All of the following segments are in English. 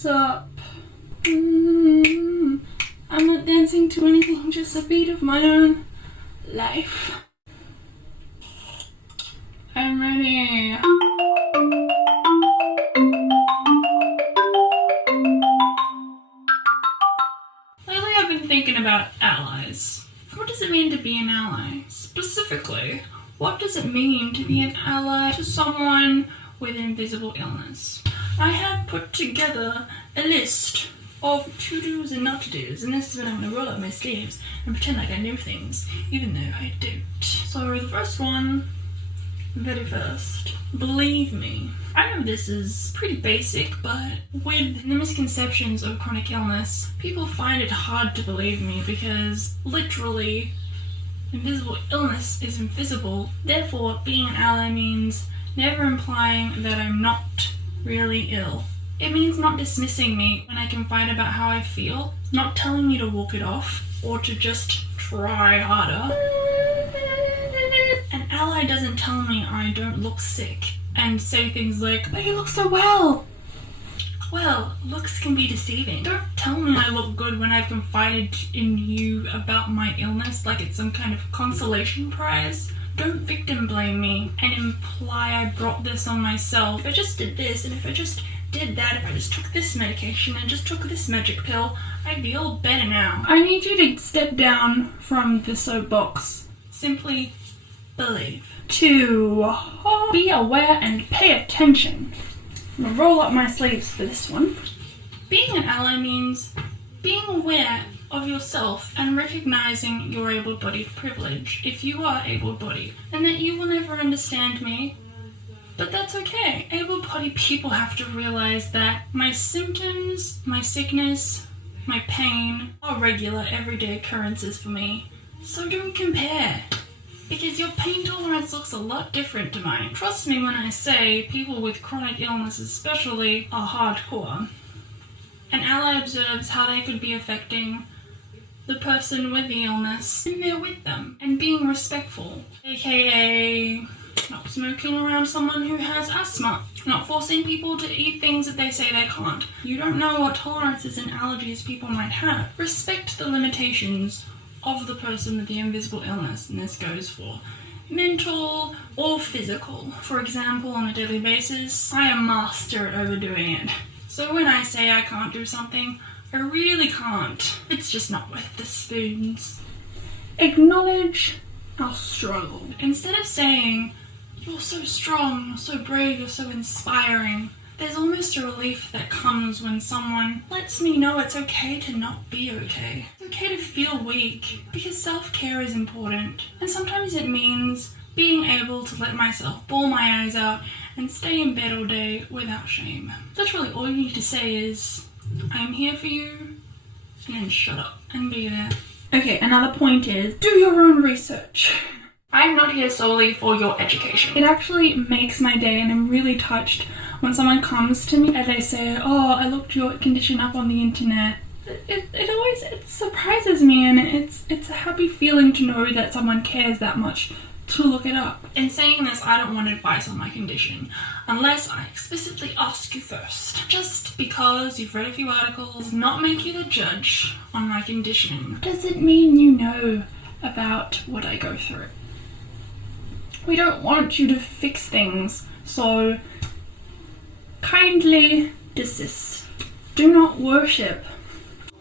Sup? I'm not dancing to anything, just a beat of my own life. I'm ready. Lately I've been thinking about allies. What does it mean to be an ally? Specifically, what does it mean to be an ally to someone with invisible illness? I have put together a list of to-dos and not-to-dos, and this is when I'm going to roll up my sleeves and pretend like I know things, even though I don't. So the first one, very first, believe me. I know this is pretty basic, but with the misconceptions of chronic illness, people find it hard to believe me because literally invisible illness is invisible. Therefore, being an ally means never implying that I'm not really ill. It means not dismissing me when I confide about how I feel, not telling me to walk it off or to just try harder. An ally doesn't tell me I don't look sick and say things like, "But you look so well." Well, looks can be deceiving. Don't tell me I look good when I've confided in you about my illness like it's some kind of consolation prize. Don't victim blame me and imply I brought this on myself. If I just did this, and if I just did that, if I just took this medication and just took this magic pill, I'd be all better now. I need you to step down from the soapbox. Simply believe. To be aware and pay attention. I'm gonna roll up my sleeves for this one. Being an ally means being aware of yourself and recognizing your able-bodied privilege, if you are able-bodied, and that you will never understand me, but that's okay. Able-bodied people have to realize that my symptoms, my sickness, my pain are regular, everyday occurrences for me, so don't compare. Because your pain tolerance looks a lot different to mine. Trust me when I say people with chronic illness especially are hardcore. An ally observes how they could be affecting the person with the illness and they're with them, and being respectful, aka not smoking around someone who has asthma, not forcing people to eat things that they say they can't. You don't know what tolerances and allergies people might have. Respect the limitations of the person with the invisible illness, and this goes for mental or physical. For example, on a daily basis, I am master at overdoing it. So when I say I can't do something, I really can't. It's just not worth the spoons. Acknowledge our struggle. Instead of saying, "You're so strong, you're so brave, you're so inspiring," there's almost a relief that comes when someone lets me know it's okay to not be okay. It's okay to feel weak, because self-care is important. And sometimes it means being able to let myself bawl my eyes out and stay in bed all day without shame. Literally all you need to say is, "I'm here for you," and then shut up and be there. Okay, another point is, do your own research. I'm not here solely for your education. It actually makes my day, and I'm really touched when someone comes to me and they say, "Oh, I looked your condition up on the internet." It always surprises me, and it's a happy feeling to know that someone cares that much to look it up. In saying this, I don't want advice on my condition unless I explicitly ask you first. Just because you've read a few articles does not make you the judge on my condition. Doesn't mean you know about what I go through. We don't want you to fix things, so kindly desist. Do not worship.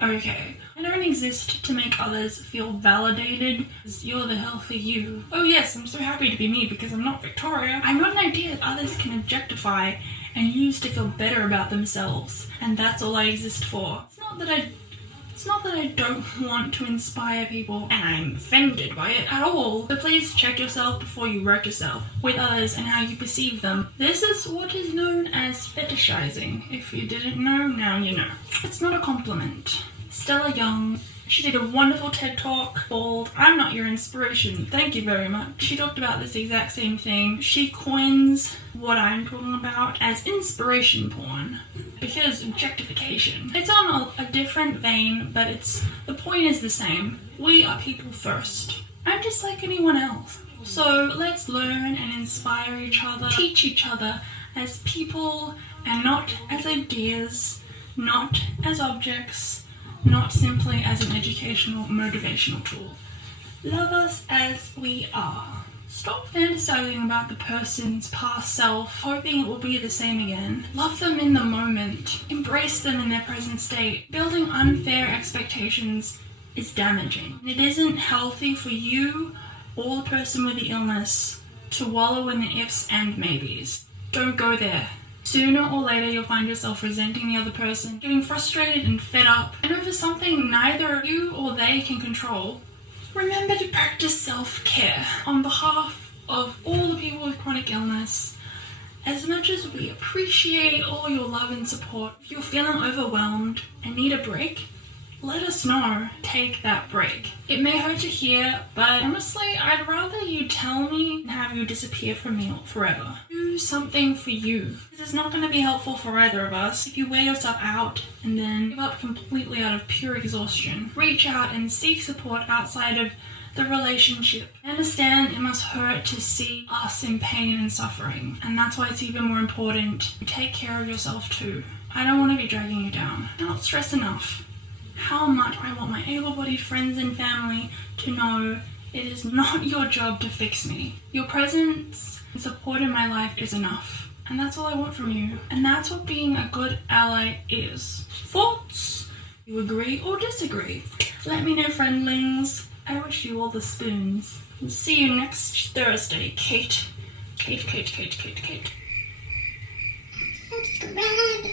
Okay, I don't exist to make others feel validated as you're the healthy you. Oh yes, I'm so happy to be me because I'm not Victoria. I'm not an idea that others can objectify and use to feel better about themselves, and that's all I exist for. It's not that I don't want to inspire people, and I'm offended by it at all. But please check yourself before you wreck yourself with others and how you perceive them. This is what is known as fetishizing. If you didn't know, now you know. It's not a compliment. Stella Young, she did a wonderful TED Talk called "I'm Not Your Inspiration, Thank You Very Much." She talked about this exact same thing. She coins what I'm talking about as inspiration porn, because objectification. It's on a different vein, but the point is the same. We are people first. I'm just like anyone else. So let's learn and inspire each other, teach each other as people and not as ideas not as objects, not simply as an educational, motivational tool. Love us as we are. Stop fantasizing about the person's past self, hoping it will be the same again. Love them in the moment. Embrace them in their present state. Building unfair expectations is damaging. It isn't healthy for you or the person with the illness to wallow in the ifs and maybes. Don't go there. Sooner or later you'll find yourself resenting the other person, getting frustrated and fed up, and over something neither you or they can control. Remember to practice self-care on behalf of all the people with chronic illness. As much as we appreciate all your love and support, if you're feeling overwhelmed and need a break, let us know. Take that break. It may hurt to hear, but honestly, I'd rather you tell me than have you disappear from me forever. Do something for you. This is not going to be helpful for either of us. If you wear yourself out and then give up completely out of pure exhaustion, reach out and seek support outside of the relationship. I understand it must hurt to see us in pain and suffering, and that's why it's even more important to take care of yourself too. I don't want to be dragging you down. I cannot stress enough how much I want my able-bodied friends and family to know it is not your job to fix me. Your presence and support in my life is enough. And that's all I want from you. And that's what being a good ally is. Thoughts? You agree or disagree? Let me know, friendlings. I wish you all the spoons. And see you next Thursday, Kate. Kate. Subscribe.